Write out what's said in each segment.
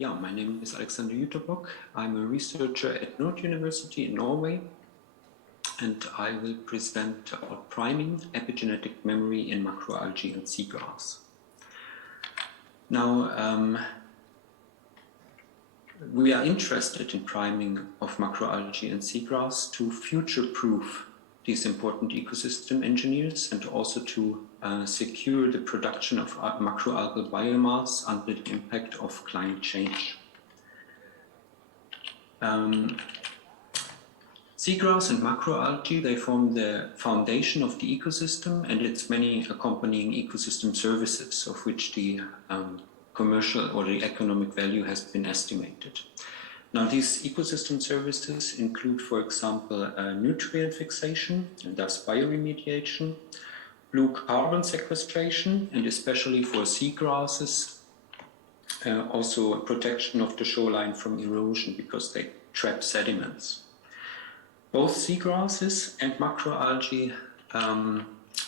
My name is Alexander Juerterbock. I'm a researcher at Norway University in Norway, and I will present about priming epigenetic memory in macroalgae and seagrass. Now, we are interested in priming of macroalgae and seagrass to future-proof these important ecosystem engineers and also to secure the production of macroalgal biomass under the impact of climate change. Seagrass and macroalgae, they form the foundation of the ecosystem and its many accompanying ecosystem services, of which the commercial or the economic value has been estimated. Now, these ecosystem services include, for example, nutrient fixation and thus bioremediation, blue carbon sequestration, and especially for seagrasses, also protection of the shoreline from erosion because they trap sediments. Both seagrasses and macroalgae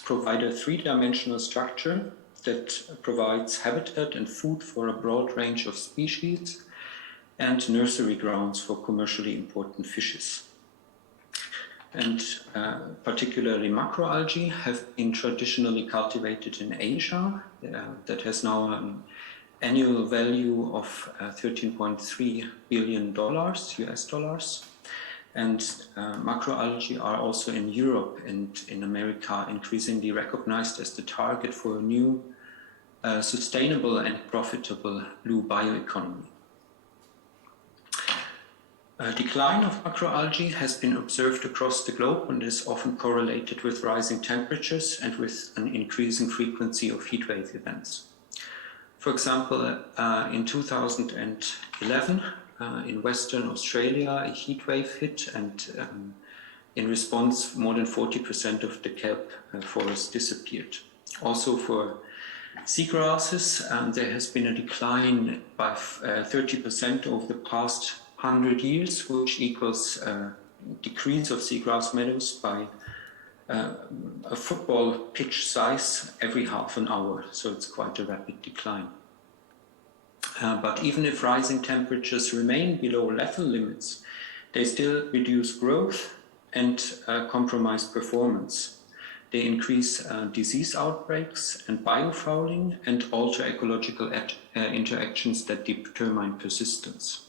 provide a three-dimensional structure that provides habitat and food for a broad range of species and nursery grounds for commercially important fishes. And particularly macroalgae have been traditionally cultivated in Asia. That has now an annual value of $13.3 billion US dollars. And macroalgae are also in Europe and in America increasingly recognized as the target for a new sustainable and profitable blue bioeconomy. Decline of macroalgae has been observed across the globe and is often correlated with rising temperatures and with an increasing frequency of heatwave events. For example, in 2011, in Western Australia, a heatwave hit, and in response, more than 40% of the kelp forest disappeared. Also for seagrasses, there has been a decline by 30% over the past 100 years, which equals a decrease of seagrass meadows by a football pitch size every half an hour. So it's quite a rapid decline. But even if rising temperatures remain below lethal limits, they still reduce growth and compromise performance. They increase disease outbreaks and biofouling and alter ecological interactions that determine persistence.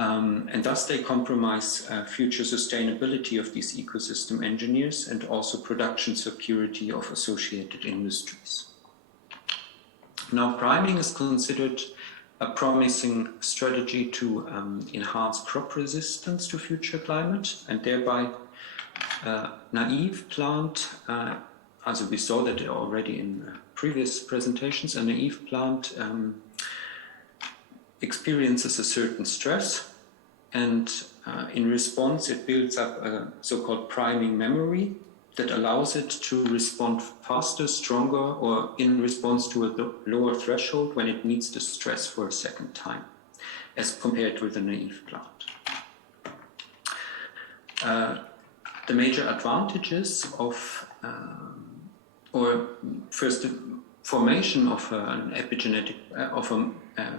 And thus they compromise future sustainability of these ecosystem engineers and also production security of associated industries. Now, priming is considered a promising strategy to enhance crop resistance to future climate and thereby naive plant, as we saw that already in previous presentations, a naive plant experiences a certain stress, and in response it builds up a so-called priming memory that allows it to respond faster, stronger, or in response to a lower threshold when it meets the stress for a second time, as compared with a naive plant. The major advantages of, first, the formation of an epigenetic, of a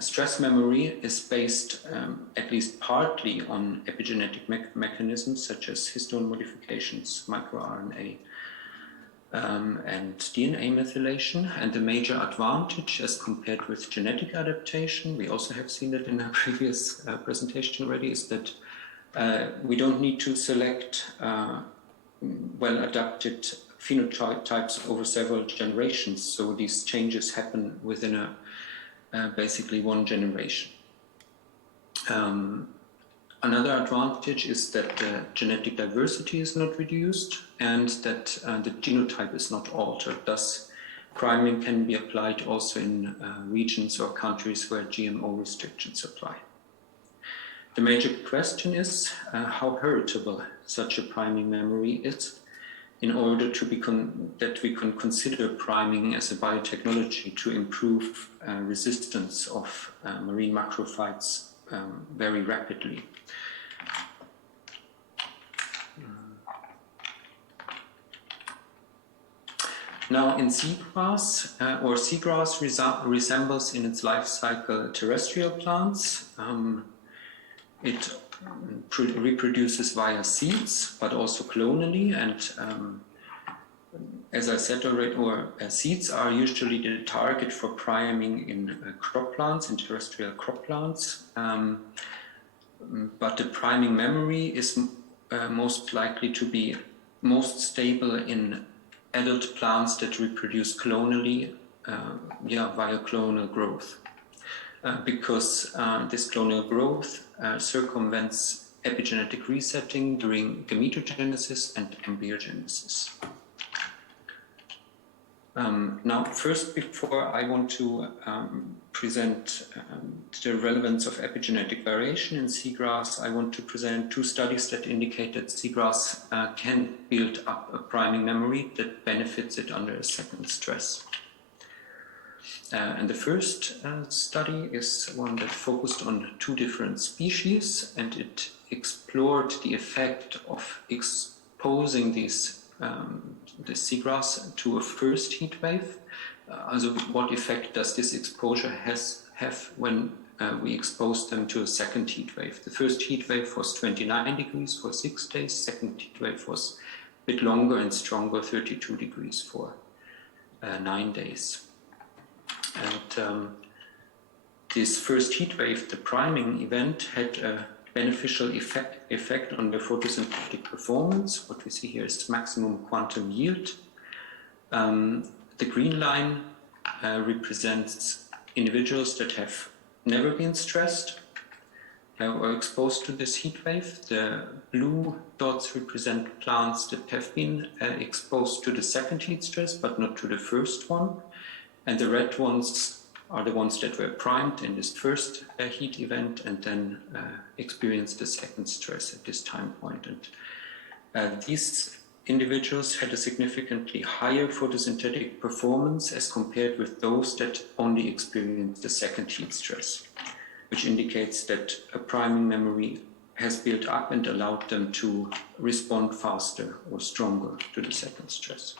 stress memory is based at least partly on epigenetic mechanisms such as histone modifications, microRNA, and DNA methylation. And the major advantage as compared with genetic adaptation, we also have seen that in a previous presentation already, is that we don't need to select well-adapted phenotypes over several generations. So these changes happen within a basically one generation. Another advantage is that genetic diversity is not reduced and that the genotype is not altered. Thus, priming can be applied also in regions or countries where GMO restrictions apply. The major question is how heritable such a priming memory is, in order to that we can consider priming as a biotechnology to improve resistance of marine macrophytes very rapidly. Now in seagrass, seagrass resembles in its life cycle terrestrial plants. It reproduces via seeds, but also clonally, and as I said already, seeds are usually the target for priming in crop plants, in terrestrial crop plants. But the priming memory is most likely to be most stable in adult plants that reproduce clonally via clonal growth. Because this clonal growth circumvents epigenetic resetting during gametogenesis and embryogenesis. Now, first, before I want to present the relevance of epigenetic variation in seagrass, I want to present two studies that indicate that seagrass can build up a priming memory that benefits it under a second stress. And the first study is one that focused on two different species, and it explored the effect of exposing these the seagrass to a first heat wave. Also, what effect does this exposure have when we expose them to a second heat wave? The first heat wave was 29 degrees for 6 days. Second heat wave was a bit longer and stronger, 32 degrees for 9 days. And this first heat wave, the priming event, had a beneficial effect on the photosynthetic performance. What we see here is maximum quantum yield. The green line represents individuals that have never been stressed or exposed to this heat wave. The blue dots represent plants that have been exposed to the second heat stress, but not to the first one. And the red ones are the ones that were primed in this first heat event and then experienced the second stress at this time point. And these individuals had a significantly higher photosynthetic performance as compared with those that only experienced the second heat stress, which indicates that a priming memory has built up and allowed them to respond faster or stronger to the second stress.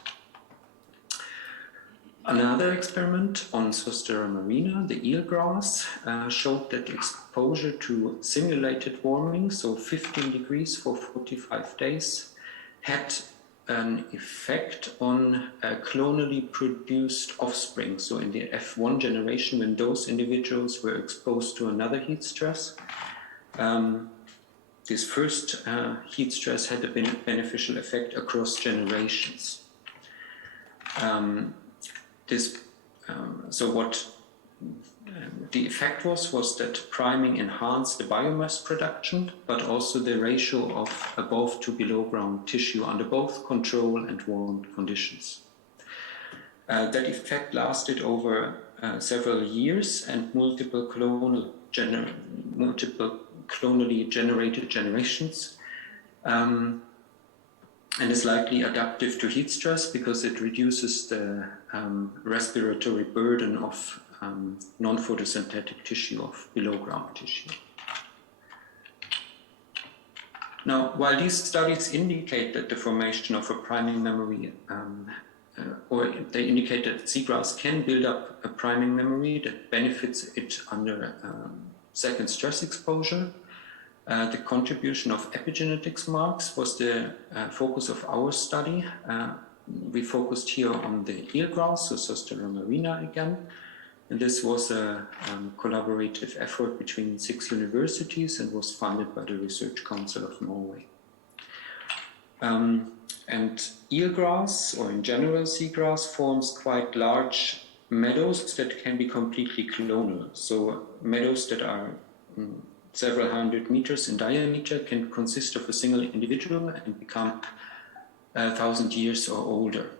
Another experiment on Zostera marina, the eelgrass, showed that exposure to simulated warming, so 15 degrees for 45 days, had an effect on clonally produced offspring. So in the F1 generation, when those individuals were exposed to another heat stress, this first heat stress had a beneficial effect across generations. So what the effect was that priming enhanced the biomass production, but also the ratio of above to below ground tissue under both control and warmed conditions. That effect lasted over several years, and multiple clonally generated generations, and is likely adaptive to heat stress because it reduces the respiratory burden of non-photosynthetic tissue, of below-ground tissue. Now, while these studies indicate that the formation of a priming memory, or they indicate that seagrass can build up a priming memory that benefits it under second stress exposure, the contribution of epigenetics marks was the focus of our study. We focused here on the eelgrass, so Zostera marina again. And this was a collaborative effort between 6 universities and was funded by the Research Council of Norway. And eelgrass, or in general seagrass, forms quite large meadows that can be completely clonal. So meadows that are several hundred meters in diameter can consist of a single individual and become 1,000 years or older.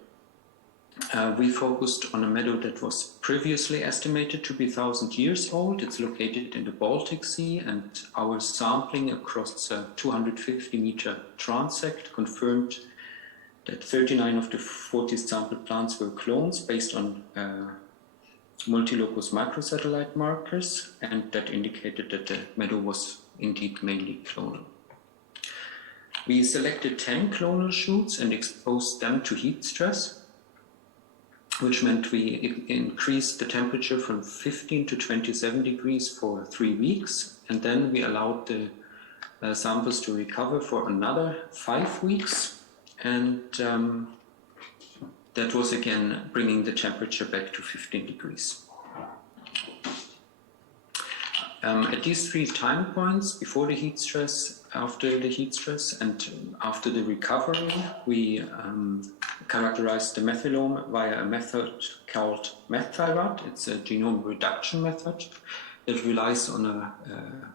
We focused on a meadow that was previously estimated to be 1,000 years old. It's located in the Baltic Sea, and our sampling across a 250-meter transect confirmed that 39 of the 40 sampled plants were clones based on multilocus microsatellite markers, and that indicated that the meadow was indeed mainly clonal. We selected 10 clonal shoots and exposed them to heat stress. which meant we increased the temperature from 15 to 27 degrees for 3 weeks, and then we allowed the samples to recover for another 5 weeks, and that was again bringing the temperature back to 15 degrees. At these 3 time points, before the heat stress, after the heat stress, and after the recovery, we characterized the methylome via a method called Methylrad. It's a genome reduction method that relies on a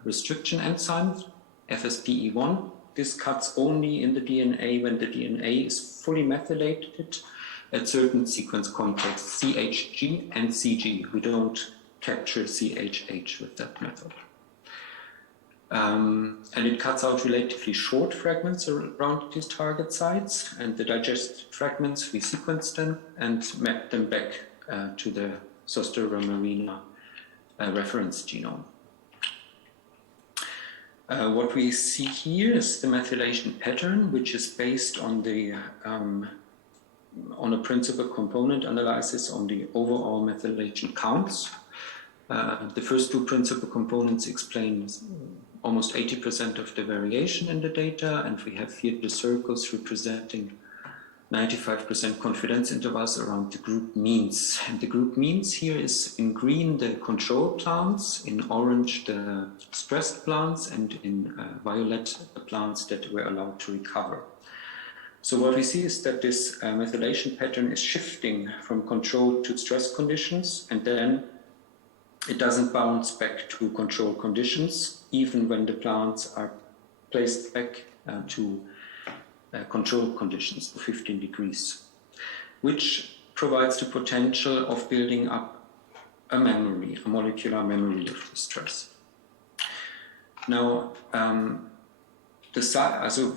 restriction enzyme, FSPE1. This cuts only in the DNA when the DNA is fully methylated at certain sequence contexts, CHG and CG. We don't capture CHH with that method. And it cuts out relatively short fragments around these target sites, and the digested fragments, we sequence them and map them back to the Zostera marina reference genome. What we see here is the methylation pattern, which is based on the on a principal component analysis on the overall methylation counts. The first 2 principal components explain almost 80% of the variation in the data, and we have here the circles representing 95% confidence intervals around the group means. And the group means here is in green the control plants, in orange the stressed plants, and in violet the plants that were allowed to recover. So what we see is that this methylation pattern is shifting from control to stress conditions, and then it doesn't bounce back to control conditions, even when the plants are placed back to control conditions, to 15 degrees, which provides the potential of building up a memory, a molecular memory of the stress. Now,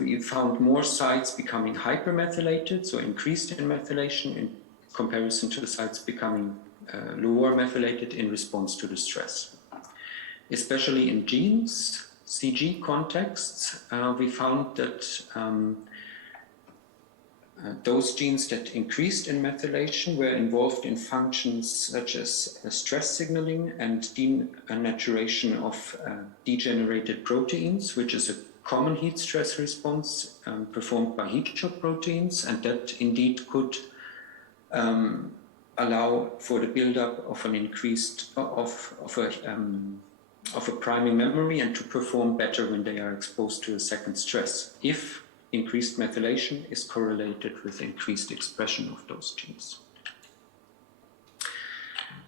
we found more sites becoming hypermethylated, so increased in methylation in comparison to the sites becoming lower methylated in response to the stress. Especially in genes, CG contexts, we found that those genes that increased in methylation were involved in functions such as stress signaling and denaturation of degenerated proteins, which is a common heat stress response performed by heat shock proteins, and that indeed could allow for the buildup of an increased of a priming memory and to perform better when they are exposed to a second stress, if increased methylation is correlated with increased expression of those genes.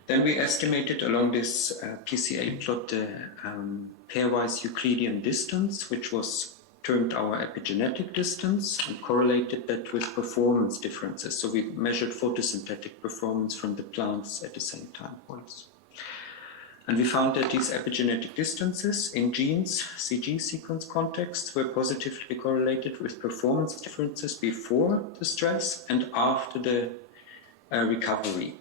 Then we estimated along this PCA plot the pairwise Euclidean distance, which was termed our epigenetic distance, and correlated that with performance differences. So we measured photosynthetic performance from the plants at the same time points. And we found that these epigenetic distances in genes, CG sequence contexts, were positively correlated with performance differences before the stress and after the recovery.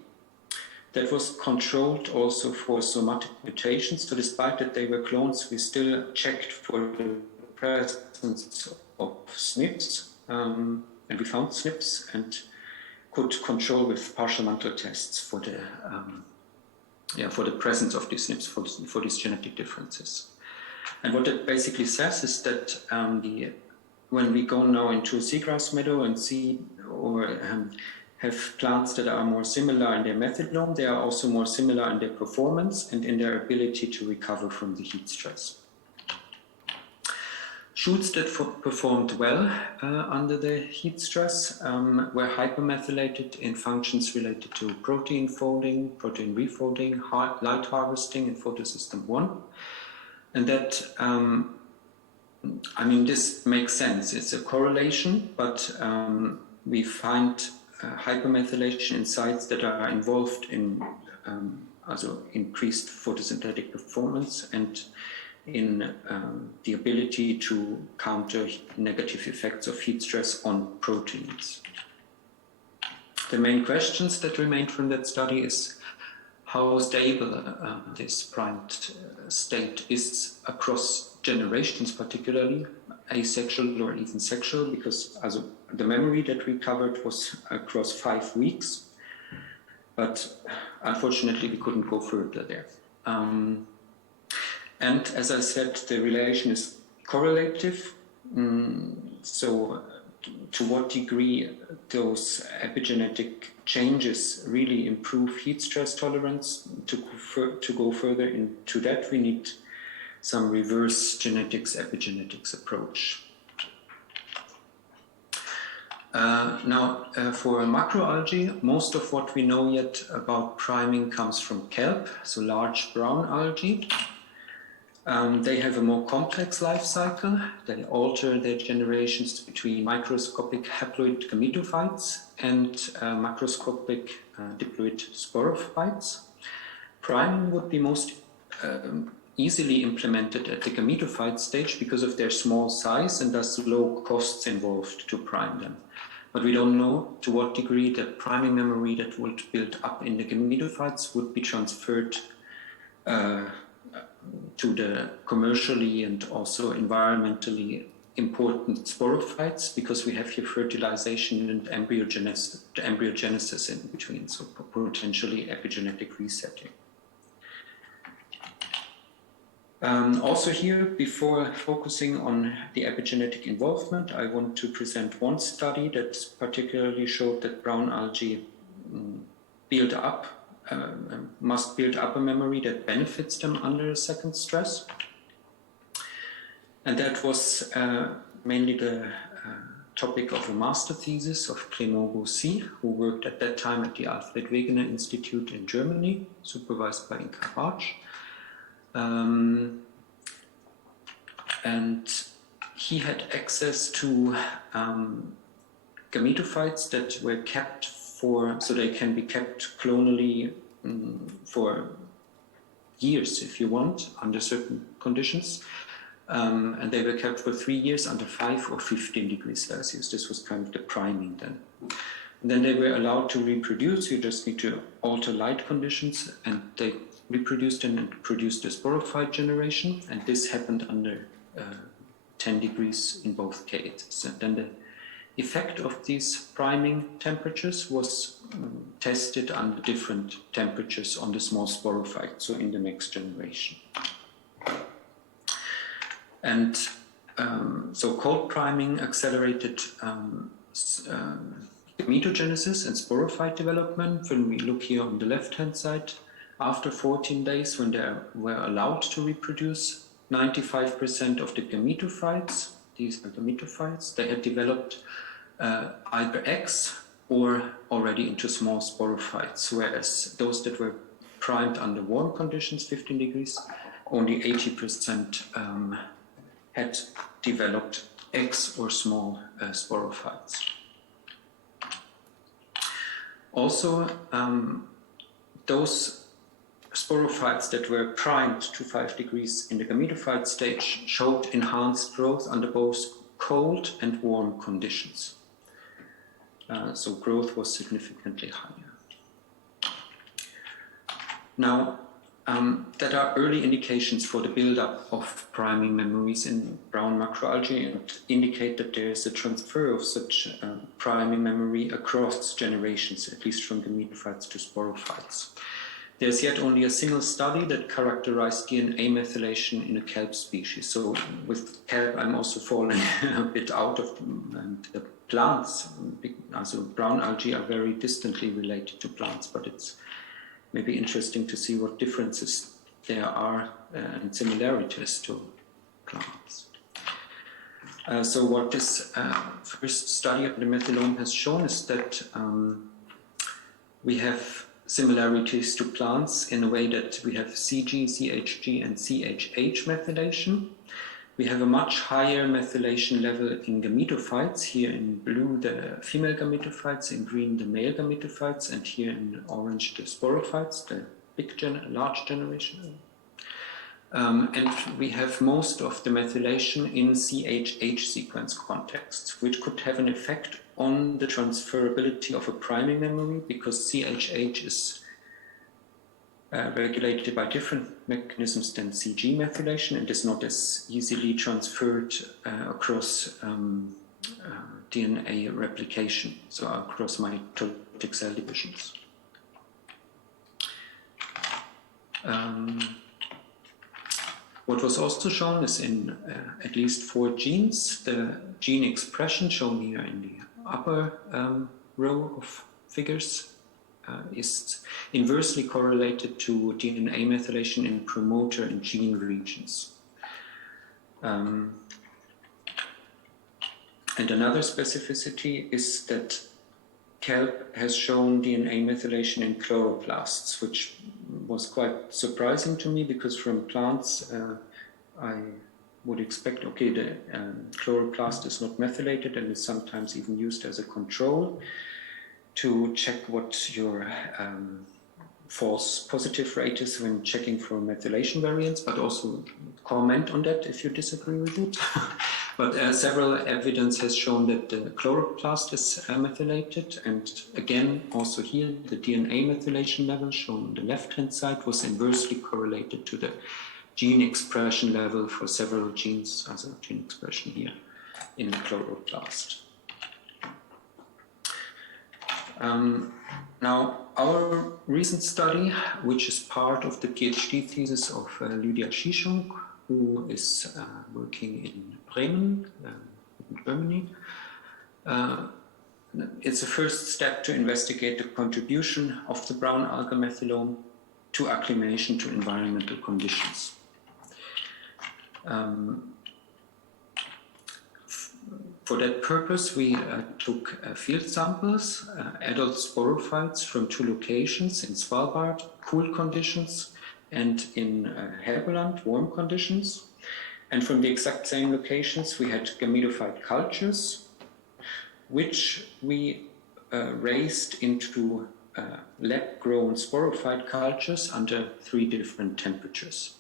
That was controlled also for somatic mutations. So despite that they were clones, we still checked for the presence of SNPs, and we found SNPs and could control with partial mantle tests for the presence of these SNPs, for these genetic differences. And what it basically says is that when we go now into a seagrass meadow and see or have plants that are more similar in their methylome, they are also more similar in their performance and in their ability to recover from the heat stress. Shoots that performed well under the heat stress were hypermethylated in functions related to protein folding, protein refolding, light harvesting in photosystem 1. And that, this makes sense. It's a correlation, but we find hypermethylation in sites that are involved in also increased photosynthetic performance and in the ability to counter negative effects of heat stress on proteins. The main questions that remained from that study is how stable this primed state is across generations, particularly asexual or even sexual, because the memory that we covered was across 5 weeks. but unfortunately we couldn't go further there. And as I said, the relation is correlative. So to what degree those epigenetic changes really improve heat stress tolerance, to go further into that, we need some reverse genetics, epigenetics approach. For macroalgae, most of what we know yet about priming comes from kelp, so large brown algae. They have a more complex life cycle. They alter their generations between microscopic haploid gametophytes and macroscopic diploid sporophytes. Priming would be most easily implemented at the gametophyte stage because of their small size and thus low costs involved to prime them. But we don't know to what degree the priming memory that would build up in the gametophytes would be transferred to the commercially and also environmentally important sporophytes, because we have here fertilization and embryogenesis in between, so potentially epigenetic resetting. Also here, before focusing on the epigenetic involvement, I want to present one study that particularly showed that brown algae must build up a memory that benefits them under a second stress. And that was mainly the topic of a master thesis of Clément Boussy, who worked at that time at the Alfred Wegener Institute in Germany, supervised by Inka Bartsch. And he had access to gametophytes that were kept so they can be kept clonally for years, if you want, under certain conditions. And they were kept for 3 years under 5 or 15 degrees Celsius. This was kind of the priming then. And then they were allowed to reproduce. You just need to alter light conditions, and they reproduced and produced a sporophyte generation. And this happened under 10 degrees in both cases. And then the effect of these priming temperatures was tested under different temperatures on the small sporophyte, so in the next generation. And so cold priming accelerated Magnetogenesis and sporophyte development. When we look here on the left-hand side, after 14 days, when they were allowed to reproduce, 95% of the gametophytes, these are gametophytes, they had developed either eggs or already into small sporophytes, whereas those that were primed under warm conditions, 15 degrees, only 80% had developed eggs or small sporophytes. Also, those sporophytes that were primed to 5 degrees in the gametophyte stage showed enhanced growth under both cold and warm conditions. So growth was significantly higher. Now, there are early indications for the buildup of priming memories in brown macroalgae and indicate that there is a transfer of such priming memory across generations, at least from gametophytes to sporophytes. There's yet only a single study that characterized DNA methylation in a kelp species. So with kelp, I'm also falling a bit out of the plants. Also, brown algae are very distantly related to plants, but it's maybe interesting to see what differences there are and similarities to plants. So what this first study of the methylome has shown is that we have similarities to plants in a way that we have CG, CHG, and CHH methylation. We have a much higher methylation level in gametophytes, here in blue the female gametophytes, in green the male gametophytes, and here in orange the sporophytes, the large generation. And we have most of the methylation in CHH sequence contexts, which could have an effect on the transferability of a priming memory, because CHH is regulated by different mechanisms than CG methylation and is not as easily transferred across DNA replication, so across mitotic cell divisions. What was also shown is in at least 4 genes, the gene expression shown here in the upper row of figures is inversely correlated to DNA methylation in promoter and gene regions. And another specificity is that kelp has shown DNA methylation in chloroplasts, which was quite surprising to me because from plants I would expect, okay, the chloroplast is not methylated and is sometimes even used as a control to check what your false positive rate is when checking for methylation variants, but also comment on that if you disagree with it. But several evidence has shown that the chloroplast is methylated, and again, also here, the DNA methylation level shown on the left-hand side was inversely correlated to the gene expression level for several genes, as a gene expression here in the chloroplast. Now, our recent study, which is part of the PhD thesis of Lydia Schischung, who is working in Bremen, in Germany, it's a first step to investigate the contribution of the brown alga methylome to acclimation to environmental conditions. For that purpose, we took field samples, adult sporophytes from 2 locations in Svalbard, cool conditions, and in Helgoland, warm conditions. And from the exact same locations, we had gametophyte cultures, which we raised into lab-grown sporophyte cultures under 3 different temperatures.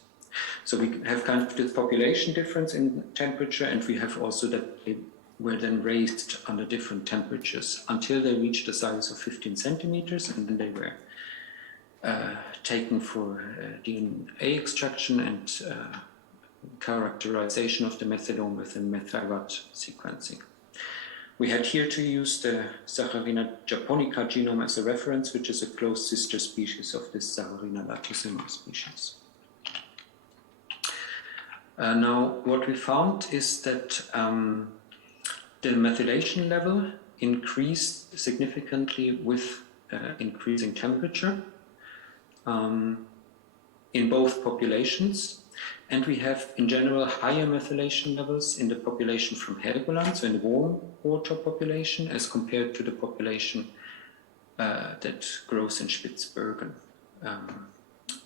So we have kind of this population difference in temperature, and we have also that they were then raised under different temperatures until they reached a size of 15 centimeters, and then they were taken for DNA extraction and characterization of the methylome within methyl-Watt sequencing. We had here to use the Saccharina japonica genome as a reference, which is a close sister species of this Saccharina latissima species. Now, what we found is that the methylation level increased significantly with increasing temperature in both populations. And we have, in general, higher methylation levels in the population from Helgoland, so in the warm water population, as compared to the population that grows in Spitzbergen.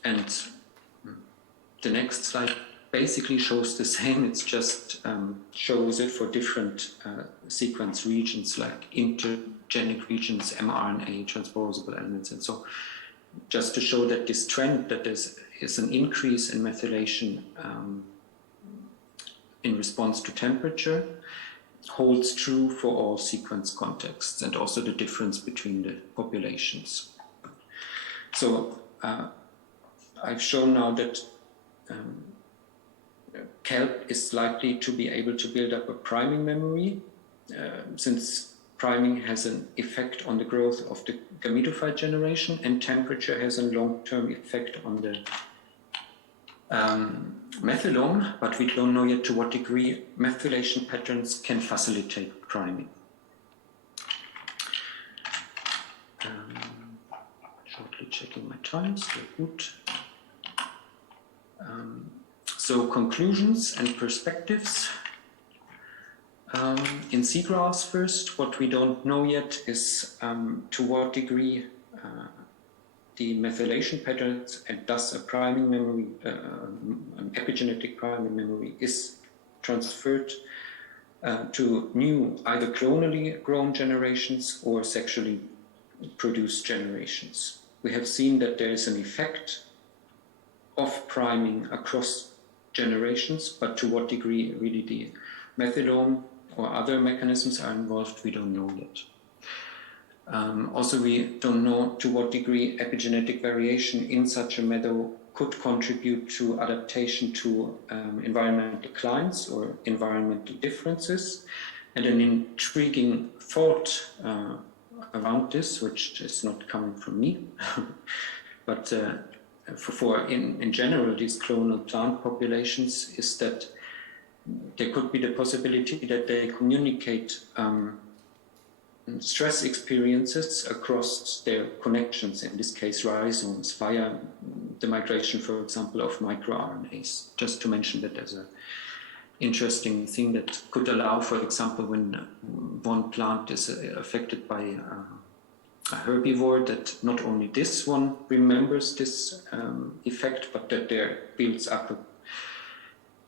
And the next slide basically shows the same. It's just shows it for different sequence regions like intergenic regions, mRNA, transposable elements, and so just to show that this trend that is an increase in methylation in response to temperature holds true for all sequence contexts and also the difference between the populations. So I've shown now that kelp is likely to be able to build up a priming memory since priming has an effect on the growth of the gametophyte generation, and temperature has a long-term effect on the methylome, but we don't know yet to what degree methylation patterns can facilitate priming. Shortly checking my time, still good. So conclusions and perspectives. In seagrass first, what we don't know yet is to what degree the methylation patterns and thus a priming memory, an epigenetic priming memory is transferred to new either clonally grown generations or sexually produced generations. We have seen that there is an effect of priming across generations, but to what degree really the methylome or other mechanisms are involved, we don't know yet. Also, we don't know to what degree epigenetic variation in such a meadow could contribute to adaptation to environmental climates or environmental differences. And an intriguing thought around this, which is not coming from me, but in general these clonal plant populations is that there could be the possibility that they communicate stress experiences across their connections, in this case rhizomes, via the migration, for example, of microRNAs, just to mention that as an interesting thing that could allow, for example, when one plant is affected by a herbivore, that not only this one remembers this effect, but that there builds up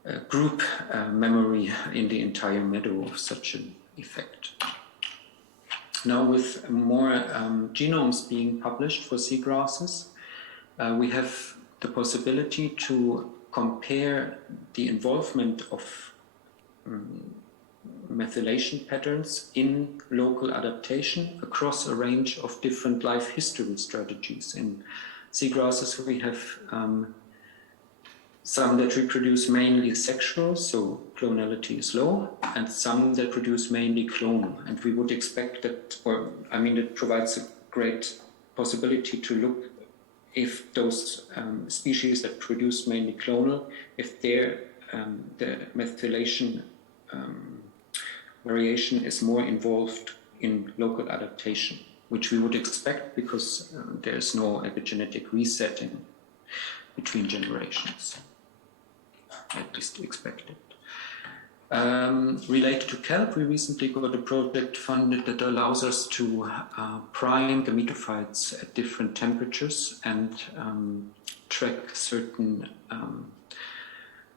a group memory in the entire meadow of such an effect. Now, with more genomes being published for seagrasses, we have the possibility to compare the involvement of methylation patterns in local adaptation across a range of different life history strategies. In seagrasses, we have some that reproduce mainly sexual, so clonality is low, and some that produce mainly clonal. And we would expect that, or I mean, it provides a great possibility to look if those species that produce mainly clonal, if their the methylation variation is more involved in local adaptation, which we would expect because there's no epigenetic resetting between generations, at least expected. Related to kelp, we recently got a project funded that allows us to prime gametophytes at different temperatures and track certain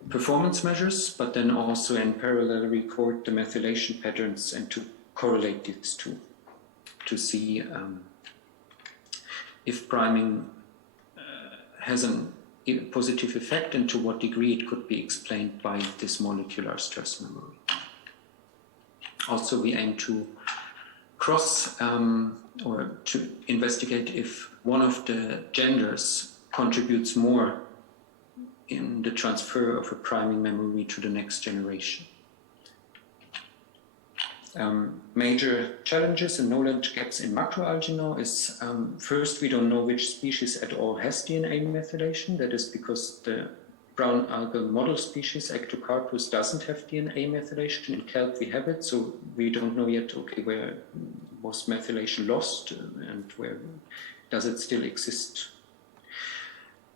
performance measures, but then also in parallel record the methylation patterns and to correlate these two to see if priming has a positive effect and to what degree it could be explained by this molecular stress memory. Also, we aim to cross or to investigate if one of the genders contributes more in the transfer of a priming memory to the next generation. Major challenges and knowledge gaps in Macroalgeno is first, we don't know which species at all has DNA methylation. That is because the brown algal model species Ectocarpus doesn't have DNA methylation. In kelp we have it, so we don't know yet, okay, where was methylation lost and where does it still exist.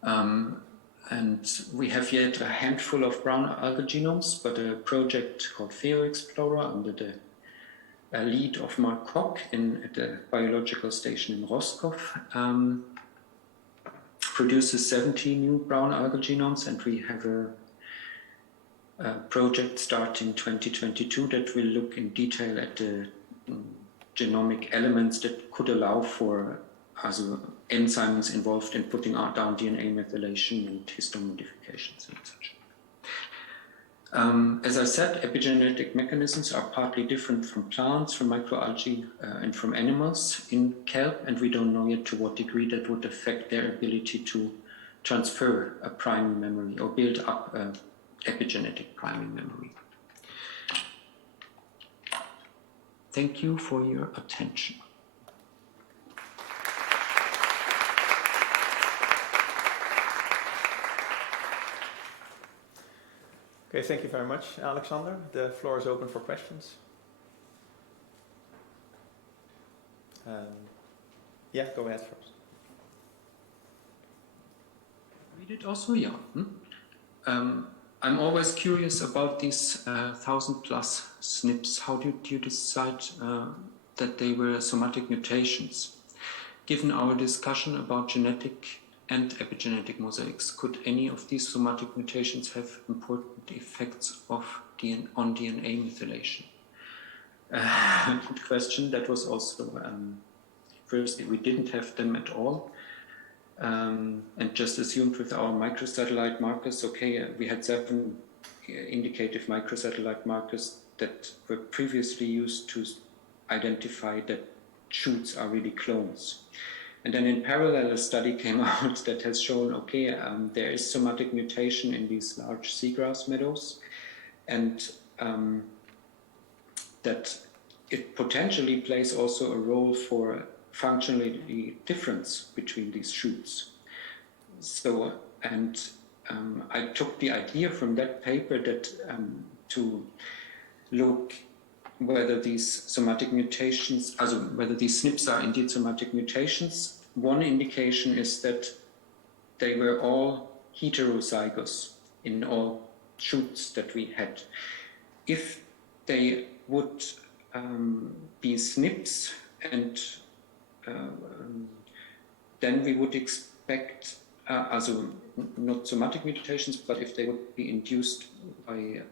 And we have yet a handful of brown algal genomes, but a project called FeoExplorer under the lead of Mark Koch at the biological station in Roscoff produces 70 new brown algal genomes, and we have a project starting 2022 that will look in detail at the genomic elements that could allow for enzymes involved in putting down DNA methylation and histone modifications and such. As I said, epigenetic mechanisms are partly different from plants, from microalgae, and from animals in kelp, and we don't know yet to what degree that would affect their ability to transfer a priming memory or build up an epigenetic priming memory. Thank you for your attention. Okay, thank you very much, Alexander. The floor is open for questions. Yeah, go ahead first. Read it also, yeah. I'm always curious about these 1,000+ SNPs. How did you decide that they were somatic mutations? Given our discussion about genetic and epigenetic mosaics, could any of these somatic mutations have important effects on DNA methylation? Good question. That was also, firstly, we didn't have them at all. And just assumed with our microsatellite markers, okay, we had 7 indicative microsatellite markers that were previously used to identify that shoots are really clones. And then in parallel, a study came out that has shown, okay, there is somatic mutation in these large seagrass meadows, and that it potentially plays also a role for functionality difference between these shoots. I took the idea from that paper that to look whether these somatic mutations, also whether these SNPs are indeed somatic mutations. One indication is that they were all heterozygous in all shoots that we had. If they would be SNPs, and then we would expect, also not somatic mutations, but if they would be induced by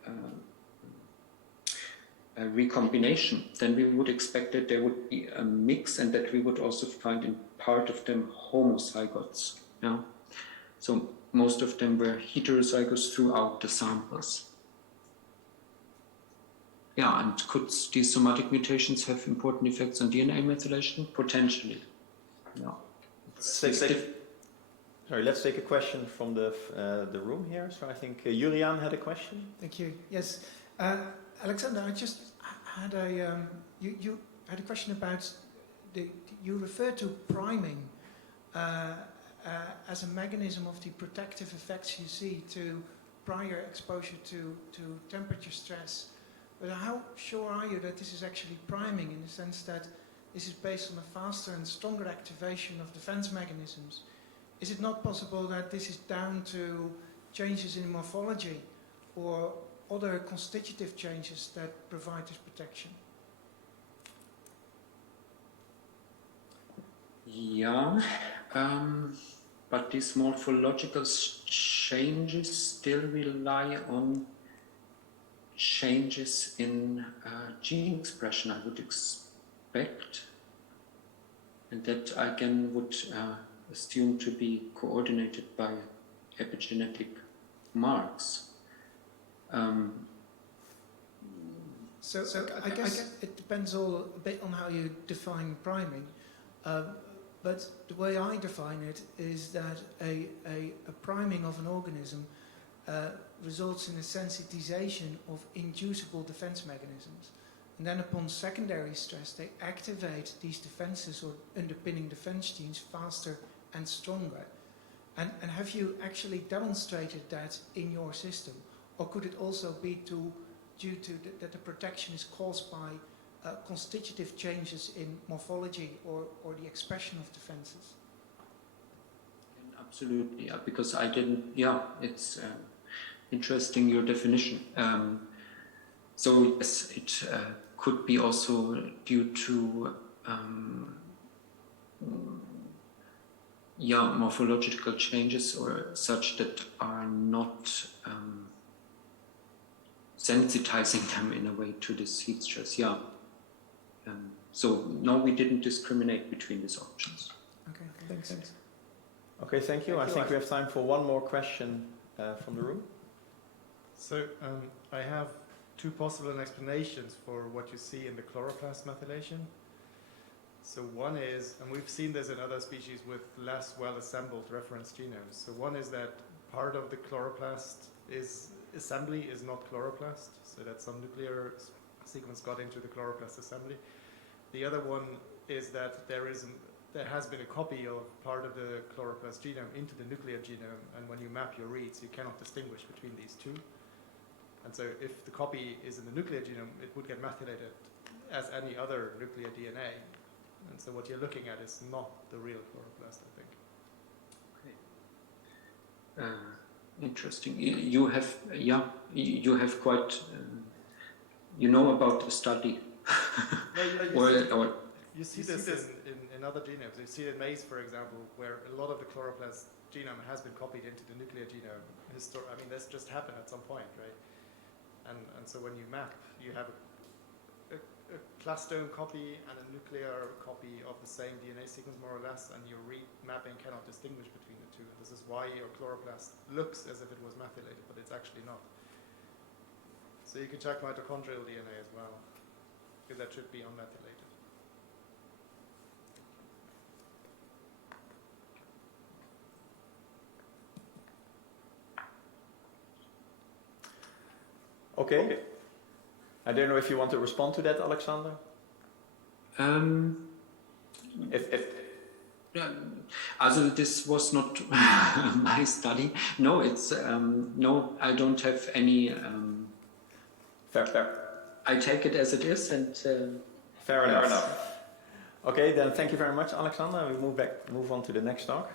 a recombination, then we would expect that there would be a mix and that we would also find in part of them homozygotes. Yeah? So most of them were heterozygous throughout the samples. Yeah, and could these somatic mutations have important effects on DNA methylation? Potentially. Yeah. Let's take a question from the room here. So I think Julian had a question. Thank you. Yes, Alexander, I just had you had a question about you referred to priming as a mechanism of the protective effects you see to prior exposure to temperature stress. But how sure are you that this is actually priming, in the sense that this is based on a faster and stronger activation of defense mechanisms? Is it not possible that this is down to changes in morphology or other constitutive changes that provide this protection? Yeah, but these morphological changes still rely on changes in gene expression, I would expect, and that again would assume to be coordinated by epigenetic marks. So I guess it depends all a bit on how you define priming, but the way I define it is that a priming of an organism results in a sensitization of inducible defense mechanisms. And then upon secondary stress, they activate these defenses or underpinning defense genes faster and stronger. And have you actually demonstrated that in your system? Or could it also be due to that the protection is caused by constitutive changes in morphology or the expression of defenses? Absolutely, yeah, because I didn't, yeah, it's interesting your definition. So yes, it could be also due to morphological changes or such that are not sensitizing them in a way to this heat stress. Yeah. So no, we didn't discriminate between these options. Okay, thanks. Okay, thank you. I think we have time for one more question from the room. So I have two possible explanations for what you see in the chloroplast methylation. So one is, and we've seen this in other species with less well-assembled reference genomes. So one is that part of the chloroplast assembly is not chloroplast, so that some nuclear sequence got into the chloroplast assembly. The other one is that there has been a copy of part of the chloroplast genome into the nuclear genome, and when you map your reads, you cannot distinguish between these two. And so if the copy is in the nuclear genome, it would get methylated as any other nuclear DNA. And so what you're looking at is not the real chloroplast, I think. Okay. Interesting. You have quite, you know about the study. You see this in other genomes. You see in maize, for example, where a lot of the chloroplast genome has been copied into the nuclear genome. I mean, this just happened at some point, right? And so when you map, you have a plastome copy and a nuclear copy of the same DNA sequence, more or less, and your mapping cannot distinguish between the two. This is why your chloroplast looks as if it was methylated, but it's actually not. So you can check mitochondrial DNA as well, because that should be unmethylated. Okay. I don't know if you want to respond to that, Alexander. Also this was not my study. No, it's no. I don't have any. Fair. I take it as it is, and Fair enough. Okay, then thank you very much, Alexander. We move on to the next talk.